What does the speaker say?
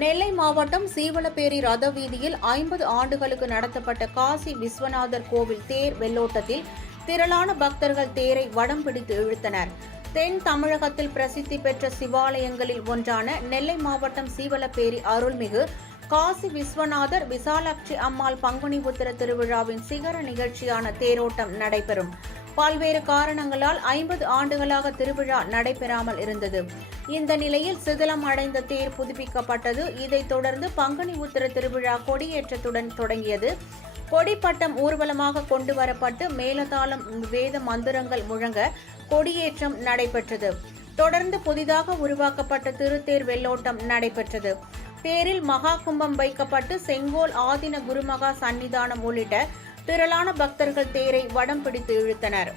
நெல்லை மாவட்டம் சீவலப்பேரி ரத வீதியில் 50 ஆண்டுகளுக்கு நடத்தப்பட்ட காசி விஸ்வநாதர் கோவில் தேர் வெள்ளோட்டத்தில் திரளான பக்தர்கள் தேரை வடம் பிடித்து இழுத்தனர். தென் தமிழகத்தில் பிரசித்தி பெற்ற சிவாலயங்களில் ஒன்றான நெல்லை மாவட்டம் சீவலப்பேரி அருள்மிகு காசி விஸ்வநாதர் விசாலாட்சி அம்மாள் பங்குனி உத்திர திருவிழாவின் சிகர நிகழ்ச்சியான தேரோட்டம் நடைபெறும். பல்வேறு காரணங்களால் 50 ஆண்டுகளாக திருவிழா நடைபெறாமல் இருந்தது. இந்த நிலையில் சிதிலம் அடைந்த தேர் புதுப்பிக்கப்பட்டது. இதைத் தொடர்ந்து பங்குனி உத்திர திருவிழா கொடியேற்றத்துடன் தொடங்கியது. கொடிப்பட்டம் ஊர்வலமாக கொண்டு வரப்பட்டு மேலதாளம் வேத மந்திரங்கள் முழங்க கொடியேற்றம் நடைபெற்றது. தொடர்ந்து புதிதாக உருவாக்கப்பட்ட திருத்தேர் வெள்ளோட்டம் நடைபெற்றது. தேரில் மகா கும்பம் வைக்கப்பட்டு செங்கோல் ஆதின குருமகா சன்னிதானம் உள்ளிட்ட திரளான பக்தர்கள் தேரை வடம் பிடித்து இழுத்தனர்.